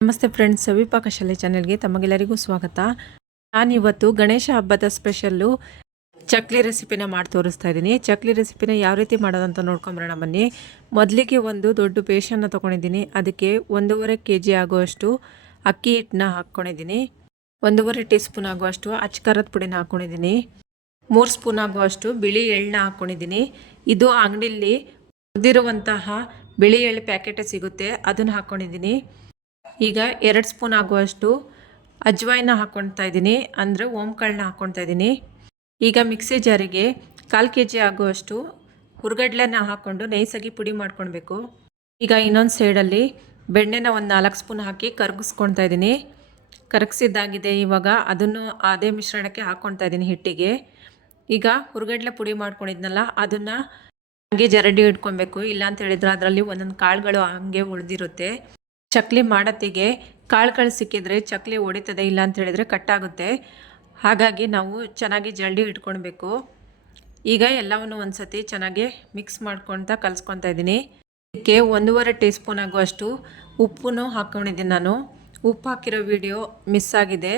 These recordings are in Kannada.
ನಮಸ್ತೆ ಫ್ರೆಂಡ್ಸ್, ಸವಿಪಾಕ ಶಾಲೆ ಚಾನೆಲ್ಗೆ ತಮಗೆಲ್ಲರಿಗೂ ಸ್ವಾಗತ. ನಾನಿವತ್ತು ಗಣೇಶ ಹಬ್ಬದ ಸ್ಪೆಷಲ್ಲು ಚಕ್ಲಿ ರೆಸಿಪಿನ ಮಾಡಿ ತೋರಿಸ್ತಾ ಇದ್ದೀನಿ. ಚಕ್ಲಿ ರೆಸಿಪಿನ ಯಾವ ರೀತಿ ಮಾಡೋದಂತ ನೋಡ್ಕೊಂಬರೋಣ ಬನ್ನಿ. ಮೊದಲಿಗೆ ಒಂದು ದೊಡ್ಡ ಬೇಷನ್ನ ತೊಗೊಂಡಿದ್ದೀನಿ. ಅದಕ್ಕೆ 1.5 kg ಆಗುವಷ್ಟು ಅಕ್ಕಿ ಹಿಟ್ಟನ್ನ ಹಾಕ್ಕೊಂಡಿದ್ದೀನಿ. 1.5 ಟೀ ಸ್ಪೂನ್ ಆಗುವಷ್ಟು ಅಚ್ಕಾರದ ಪುಡಿನ ಹಾಕ್ಕೊಂಡಿದ್ದೀನಿ. 3 ಸ್ಪೂನ್ ಆಗುವಷ್ಟು ಬಿಳಿ ಎಳ್ಳನ್ನ ಹಾಕ್ಕೊಂಡಿದ್ದೀನಿ. ಇದು ಅಂಗಡಿಯಲ್ಲಿ ಹುರಿದಿರುವಂತಹ ಬಿಳಿ ಎಳ್ಳು ಪ್ಯಾಕೆಟ್ ಸಿಗುತ್ತೆ, ಅದನ್ನು ಹಾಕ್ಕೊಂಡಿದ್ದೀನಿ. ಈಗ 2 ಸ್ಪೂನ್ ಆಗುವಷ್ಟು ಅಜ್ವಾಯಿನ ಹಾಕ್ಕೊಳ್ತಾ ಇದ್ದೀನಿ, ಅಂದರೆ ಓಂಕಾಳನ್ನ ಹಾಕ್ಕೊಳ್ತಾ ಇದ್ದೀನಿ. ಈಗ ಮಿಕ್ಸಿ ಜಾರಿಗೆ 1/4 kg ಆಗುವಷ್ಟು ಹುರ್ಗಡ್ಲೆನ ಹಾಕ್ಕೊಂಡು ನೈಸಾಗಿ ಪುಡಿ ಮಾಡ್ಕೊಳ್ಬೇಕು. ಈಗ ಇನ್ನೊಂದು ಸೈಡಲ್ಲಿ ಬೆಣ್ಣೆನ ಒಂದು 4 ಸ್ಪೂನ್ ಹಾಕಿ ಕರಗಿಸ್ಕೊಳ್ತಾ ಇದ್ದೀನಿ. ಕರಗಿಸಿದ್ದಾಗಿದೆ. ಇವಾಗ ಅದನ್ನು ಅದೇ ಮಿಶ್ರಣಕ್ಕೆ ಹಾಕ್ಕೊಳ್ತಾ ಇದ್ದೀನಿ ಹಿಟ್ಟಿಗೆ. ಈಗ ಹುರ್ಗಡ್ಲೆ ಪುಡಿ ಮಾಡ್ಕೊಂಡಿದ್ನಲ್ಲ, ಅದನ್ನು ಹಾಗೆ ಜರಡಿ ಇಟ್ಕೊಬೇಕು. ಇಲ್ಲ ಅಂತ ಹೇಳಿದ್ರೆ ಅದರಲ್ಲಿ ಒಂದೊಂದು ಕಾಳುಗಳು ಹಾಗೆ ಉಳಿದಿರುತ್ತೆ. ಚಕ್ಲಿ ಮಾಡೋತ್ತಿಗೆ ಕಾಳುಗಳು ಸಿಕ್ಕಿದ್ರೆ ಚಕ್ಲಿ ಹೊಡಿತದೆ, ಇಲ್ಲ ಅಂತ ಹೇಳಿದರೆ ಕಟ್ಟಾಗುತ್ತೆ. ಹಾಗಾಗಿ ನಾವು ಚೆನ್ನಾಗಿ ಜರಡಿ ಇಟ್ಕೊಳ್ಬೇಕು. ಈಗ ಎಲ್ಲವನ್ನು ಒಂದು ಸತಿ ಚೆನ್ನಾಗಿ ಮಿಕ್ಸ್ ಮಾಡ್ಕೊಳ್ತಾ ಕಲಿಸ್ಕೊತಾ ಇದ್ದೀನಿ. ಇದಕ್ಕೆ 1.5 ಟೀ ಸ್ಪೂನ್ ಆಗುವಷ್ಟು ಉಪ್ಪನ್ನು ಹಾಕ್ಕೊಂಡಿದ್ದೀನಿ ನಾನು. ಉಪ್ಪು ಹಾಕಿರೋ ವಿಡಿಯೋ ಮಿಸ್ ಆಗಿದೆ.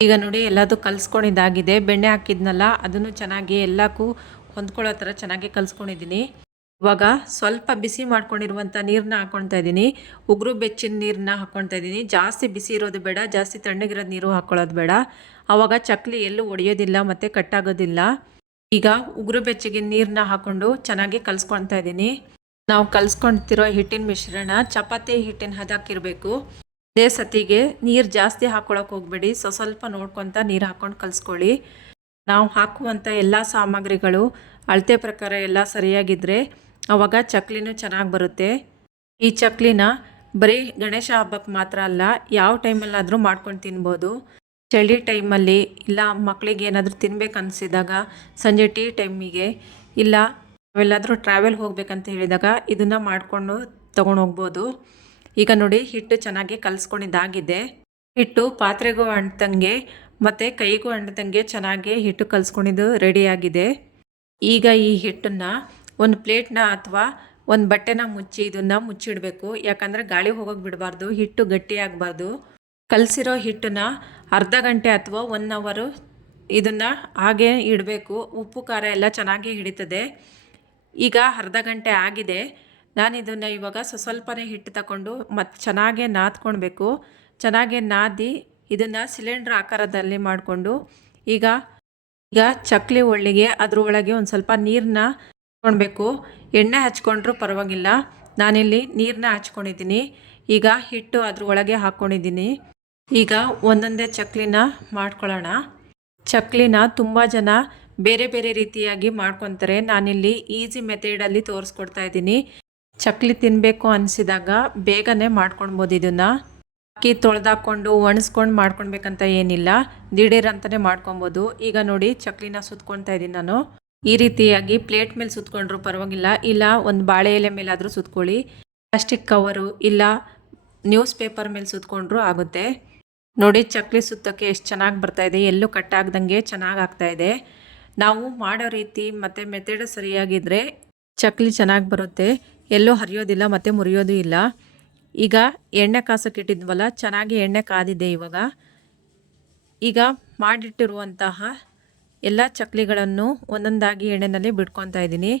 ಈಗ ನೋಡಿ ಎಲ್ಲದೂ ಕಲಿಸ್ಕೊಂಡಿದ್ದಾಗಿದೆ. ಬೆಣ್ಣೆ ಹಾಕಿದ್ನಲ್ಲ, ಅದನ್ನು ಚೆನ್ನಾಗಿ ಎಲ್ಲಕ್ಕೂ ಹೊಂದ್ಕೊಳ್ಳೋ ಥರ ಚೆನ್ನಾಗಿ ಕಲಿಸ್ಕೊಂಡಿದ್ದೀನಿ. ಇವಾಗ ಸ್ವಲ್ಪ ಬಿಸಿ ಮಾಡ್ಕೊಂಡಿರುವಂಥ ನೀರನ್ನ ಹಾಕ್ಕೊಳ್ತಾ ಇದ್ದೀನಿ. ಉಗುರು ಬೆಚ್ಚಿನ ನೀರನ್ನ ಹಾಕ್ಕೊಳ್ತಾ ಇದ್ದೀನಿ. ಜಾಸ್ತಿ ಬಿಸಿ ಇರೋದು ಬೇಡ, ಜಾಸ್ತಿ ತಣ್ಣಗಿರೋದು ನೀರು ಹಾಕ್ಕೊಳ್ಳೋದು ಬೇಡ. ಆವಾಗ ಚಕ್ಲಿ ಎಲ್ಲೂ ಒಡೆಯೋದಿಲ್ಲ ಮತ್ತು ಕಟ್ಟಾಗೋದಿಲ್ಲ. ಈಗ ಉಗುರು ಬೆಚ್ಚಗಿನ ನೀರನ್ನ ಹಾಕ್ಕೊಂಡು ಚೆನ್ನಾಗಿ ಕಲಿಸ್ಕೊಳ್ತಾ ಇದ್ದೀನಿ. ನಾವು ಕಲಿಸ್ಕೊಳ್ತಿರೋ ಹಿಟ್ಟಿನ ಮಿಶ್ರಣ ಚಪಾತಿ ಹಿಟ್ಟಿನ ಹದಕ್ಕಿರಬೇಕು. ಅದೇ ಸತಿಗೆ ನೀರು ಜಾಸ್ತಿ ಹಾಕ್ಕೊಳಕ್ಕೆ ಹೋಗಬೇಡಿ, ಸ್ವಲ್ಪ ನೋಡ್ಕೊತ ನೀರು ಹಾಕ್ಕೊಂಡು ಕಲಿಸ್ಕೊಳ್ಳಿ. ನಾವು ಹಾಕುವಂಥ ಎಲ್ಲ ಸಾಮಗ್ರಿಗಳು ಅಳತೆ ಪ್ರಕಾರ ಎಲ್ಲ ಸರಿಯಾಗಿದ್ದರೆ ಆವಾಗ ಚಕ್ಲಿನೂ ಚೆನ್ನಾಗಿ ಬರುತ್ತೆ. ಈ ಚಕ್ಲಿನ ಬರೀ ಗಣೇಶ ಹಬ್ಬಕ್ಕೆ ಮಾತ್ರ ಅಲ್ಲ, ಯಾವ ಟೈಮಲ್ಲಾದರೂ ಮಾಡ್ಕೊಂಡು ತಿನ್ಬೋದು. ಚಳಿ ಟೈಮಲ್ಲಿ, ಇಲ್ಲ ಮಕ್ಕಳಿಗೆ ಏನಾದರೂ ತಿನ್ಬೇಕು ಅನಿಸಿದಾಗ, ಸಂಜೆ ಟೀ ಟೈಮಿಗೆ, ಇಲ್ಲ ನಾವೆಲ್ಲಾದರೂ ಟ್ರಾವೆಲ್ ಹೋಗ್ಬೇಕಂತ ಹೇಳಿದಾಗ ಇದನ್ನು ಮಾಡಿಕೊಂಡು ತೊಗೊಂಡೋಗ್ಬೋದು. ಈಗ ನೋಡಿ ಹಿಟ್ಟು ಚೆನ್ನಾಗಿ ಕಲಿಸ್ಕೊಂಡಿದ್ದಾಗಿದೆ. ಹಿಟ್ಟು ಪಾತ್ರೆಗೂ ಅಂಟ್ದಂಗೆ ಮತ್ತು ಕೈಗೂ ಅಂಟ್ದಂಗೆ ಚೆನ್ನಾಗಿ ಹಿಟ್ಟು ಕಲಿಸ್ಕೊಂಡಿದ್ದು ರೆಡಿಯಾಗಿದೆ. ಈಗ ಈ ಹಿಟ್ಟನ್ನು ಒಂದು ಪ್ಲೇಟ್ನ ಅಥವಾ ಒಂದು ಬಟ್ಟೆನ ಮುಚ್ಚಿ ಇದನ್ನು ಮುಚ್ಚಿಡಬೇಕು. ಯಾಕಂದರೆ ಗಾಳಿ ಹೋಗೋಕೆ ಬಿಡಬಾರ್ದು, ಹಿಟ್ಟು ಗಟ್ಟಿಯಾಗಬಾರ್ದು. ಕಲಸಿರೋ ಹಿಟ್ಟನ್ನ ಅರ್ಧ ಗಂಟೆ ಅಥವಾ 1 ಅವರ್ ಇದನ್ನು ಹಾಗೆ ಇಡಬೇಕು. ಉಪ್ಪು ಖಾರ ಎಲ್ಲ ಚೆನ್ನಾಗಿ ಹಿಡಿತದೆ. ಈಗ ಅರ್ಧ ಗಂಟೆ ಆಗಿದೆ. ನಾನು ಇದನ್ನು ಇವಾಗ ಸ್ವಲ್ಪನೇ ಹಿಟ್ಟು ತಗೊಂಡು ಮತ್ತು ಚೆನ್ನಾಗೇ ನಾದ್ಕೊಳ್ಬೇಕು. ಚೆನ್ನಾಗೇ ನಾದಿ ಇದನ್ನು ಸಿಲಿಂಡ್ರ್ ಆಕಾರದಲ್ಲಿ ಮಾಡಿಕೊಂಡು ಈಗ ಚಕ್ಲಿ ಒಳ್ಳಿಗೆ ಅದ್ರ ಒಳಗೆ ಒಂದು ಸ್ವಲ್ಪ ನೀರನ್ನ ಹಚ್ಕೊಳ್ಬೇಕು. ಎಣ್ಣೆ ಹಚ್ಕೊಂಡ್ರೂ ಪರವಾಗಿಲ್ಲ, ನಾನಿಲ್ಲಿ ನೀರನ್ನ ಹಚ್ಕೊಂಡಿದ್ದೀನಿ. ಈಗ ಹಿಟ್ಟು ಅದ್ರ ಒಳಗೆ ಹಾಕ್ಕೊಂಡಿದ್ದೀನಿ. ಈಗ ಒಂದೊಂದೇ ಚಕ್ಲಿನ ಮಾಡ್ಕೊಳ್ಳೋಣ. ಚಕ್ಲಿನ ತುಂಬ ಜನ ಬೇರೆ ಬೇರೆ ರೀತಿಯಾಗಿ ಮಾಡ್ಕೊತಾರೆ. ನಾನಿಲ್ಲಿ ಈಸಿ ಮೆಥಡಲ್ಲಿ ತೋರಿಸ್ಕೊಡ್ತಾ ಇದ್ದೀನಿ. ಚಕ್ಲಿ ತಿನ್ನಬೇಕು ಅನಿಸಿದಾಗ ಬೇಗನೆ ಮಾಡ್ಕೊಳ್ಬೋದು. ಇದನ್ನು ಅಕ್ಕಿ ತೊಳೆದಾಕೊಂಡು ಒಣಸ್ಕೊಂಡು ಮಾಡ್ಕೊಳ್ಬೇಕಂತ ಏನಿಲ್ಲ, ದಿಢೀರ್ ಅಂತಲೇ ಮಾಡ್ಕೊಬೋದು. ಈಗ ನೋಡಿ ಚಕ್ಲಿನ ಸುತ್ಕೊಳ್ತಾ ಇದ್ದೀನಿ ನಾನು. ಈ ರೀತಿಯಾಗಿ ಪ್ಲೇಟ್ ಮೇಲೆ ಸುತ್ಕೊಂಡ್ರೂ ಪರವಾಗಿಲ್ಲ, ಇಲ್ಲ ಒಂದು ಬಾಳೆ ಎಲೆ ಮೇಲಾದರೂ ಸುತ್ಕೊಳ್ಳಿ. ಪ್ಲಾಸ್ಟಿಕ್ ಕವರು ಇಲ್ಲ ನ್ಯೂಸ್ ಪೇಪರ್ ಮೇಲೆ ಸುತ್ಕೊಂಡ್ರೂ ಆಗುತ್ತೆ. ನೋಡಿ ಚಕ್ಲಿ ಸುತ್ತೋಕ್ಕೆ ಎಷ್ಟು ಚೆನ್ನಾಗಿ ಬರ್ತಾಯಿದೆ, ಎಲ್ಲೂ ಕಟ್ಟಾಗ್ದಂಗೆ ಚೆನ್ನಾಗಿ ಆಗ್ತಾಯಿದೆ. ನಾವು ಮಾಡೋ ರೀತಿ ಮತ್ತು ಮೆಥಡ್ ಸರಿಯಾಗಿದ್ದರೆ ಚಕ್ಲಿ ಚೆನ್ನಾಗಿ ಬರುತ್ತೆ, ಎಲ್ಲೂ ಹರಿಯೋದಿಲ್ಲ ಮತ್ತು ಮುರಿಯೋದು ಇಲ್ಲ. ಈಗ ಎಣ್ಣೆ ಕಾಸಕ್ಕೆ ಇಟ್ಟಿದ್ವಲ್ಲ, ಚೆನ್ನಾಗಿ ಎಣ್ಣೆ ಕಾದಿದೆ. ಈಗ ಮಾಡಿಟ್ಟಿರುವಂತಹ ಎಲ್ಲ ಚಕ್ಲಿಗಳನ್ನು ಒಂದೊಂದಾಗಿ ಎಣ್ಣೆಯಲ್ಲಿ ಬಿಡ್ಕೊತಾ ಇದ್ದೀನಿ.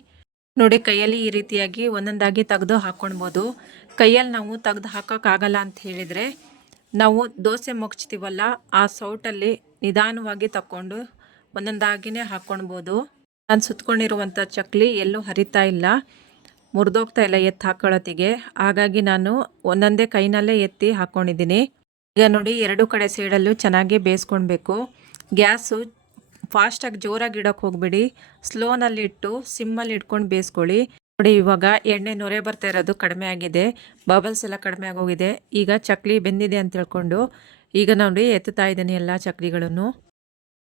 ನೋಡಿ ಕೈಯಲ್ಲಿ ಈ ರೀತಿಯಾಗಿ ಒಂದೊಂದಾಗಿ ತೆಗೆದು ಹಾಕ್ಕೊಳ್ಬೋದು. ಕೈಯಲ್ಲಿ ನಾವು ತೆಗೆದು ಹಾಕೋಕ್ಕಾಗಲ್ಲ ಅಂತ ಹೇಳಿದರೆ ನಾವು ದೋಸೆ ಮುಗ್ಚ್ತೀವಲ್ಲ, ಆ ಸೌಟಲ್ಲಿ ನಿಧಾನವಾಗಿ ತಕ್ಕೊಂಡು ಒಂದೊಂದಾಗಿಯೇ ಹಾಕ್ಕೊಳ್ಬೋದು. ನಾನು ಸುತ್ಕೊಂಡಿರುವಂಥ ಚಕ್ಲಿ ಎಲ್ಲೂ ಹರಿತಾ ಇಲ್ಲ, ಮುರಿದೋಗ್ತಾ ಇಲ್ಲ ಎತ್ತಿ ಹಾಕೊಳ್ಳೋತ್ತಿಗೆ. ಹಾಗಾಗಿ ನಾನು ಒಂದೊಂದೇ ಕೈನಲ್ಲೇ ಎತ್ತಿ ಹಾಕ್ಕೊಂಡಿದ್ದೀನಿ. ಈಗ ನೋಡಿ 2 ಕಡೆ ಸೈಡಲ್ಲೂ ಚೆನ್ನಾಗಿ ಬೇಯಿಸ್ಕೊಳ್ಬೇಕು. ಗ್ಯಾಸು ಫಾಸ್ಟಾಗಿ ಜೋರಾಗಿ ಇಡೋಕ್ಕೆ ಹೋಗಬೇಡಿ, ಸ್ಲೋನಲ್ಲಿ ಇಟ್ಟು ಸಿಮ್ಮಲ್ಲಿ ಇಟ್ಕೊಂಡು ಬೇಯಿಸ್ಕೊಳ್ಳಿ. ನೋಡಿ ಇವಾಗ ಎಣ್ಣೆ ನೊರೆ ಬರ್ತಾ ಇರೋದು ಕಡಿಮೆ ಆಗಿದೆ, ಬಬಲ್ಸ್ ಎಲ್ಲ ಕಡಿಮೆ ಆಗೋಗಿದೆ. ಈಗ ಚಕ್ಲಿ ಬೆಂದಿದೆ ಅಂತ ಹೇಳ್ಕೊಂಡು ಈಗ ನೋಡಿ ಎತ್ತುತ್ತಾ ಇದ್ದೀನಿ ಎಲ್ಲ ಚಕ್ಲಿಗಳನ್ನು.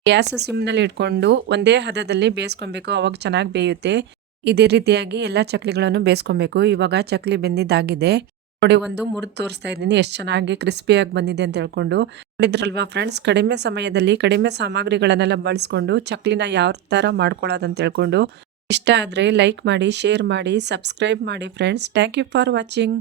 ಗ್ಯಾಸು ಸಿಮ್ನಲ್ಲಿ ಇಟ್ಕೊಂಡು ಒಂದೇ ಹದದಲ್ಲಿ ಬೇಯಿಸ್ಕೊಬೇಕು, ಅವಾಗ ಚೆನ್ನಾಗಿ ಬೇಯುತ್ತೆ. ಇದೇ ರೀತಿಯಾಗಿ ಎಲ್ಲ ಚಕ್ಲಿಗಳನ್ನು ಬೇಯಿಸ್ಕೊಬೇಕು. ಇವಾಗ ಚಕ್ಲಿ ಬೆಂದಿದ್ದಾಗಿದೆ. ನೋಡಿ ಒಂದು ಮುರಿದು ತೋರಿಸ್ತಾ ಇದ್ದೀನಿ ಎಷ್ಟು ಚೆನ್ನಾಗಿ ಕ್ರಿಸ್ಪಿಯಾಗಿ ಬಂದಿದೆ ಅಂತ ಹೇಳ್ಕೊಂಡು. ನೋಡಿದ್ರಲ್ವಾ ಫ್ರೆಂಡ್ಸ್, ಕಡಿಮೆ ಸಮಯದಲ್ಲಿ ಕಡಿಮೆ ಸಾಮಗ್ರಿಗಳನ್ನೆಲ್ಲ ಬಳಸ್ಕೊಂಡು ಚಕ್ಲಿನ ಯಾವ ಥರ ಮಾಡ್ಕೊಳ್ಳೋದಂತ ಹೇಳ್ಕೊಂಡು. ಇಷ್ಟ ಆದರೆ ಲೈಕ್ ಮಾಡಿ, ಶೇರ್ ಮಾಡಿ, ಸಬ್ಸ್ಕ್ರೈಬ್ ಮಾಡಿ friends. Thank you for watching.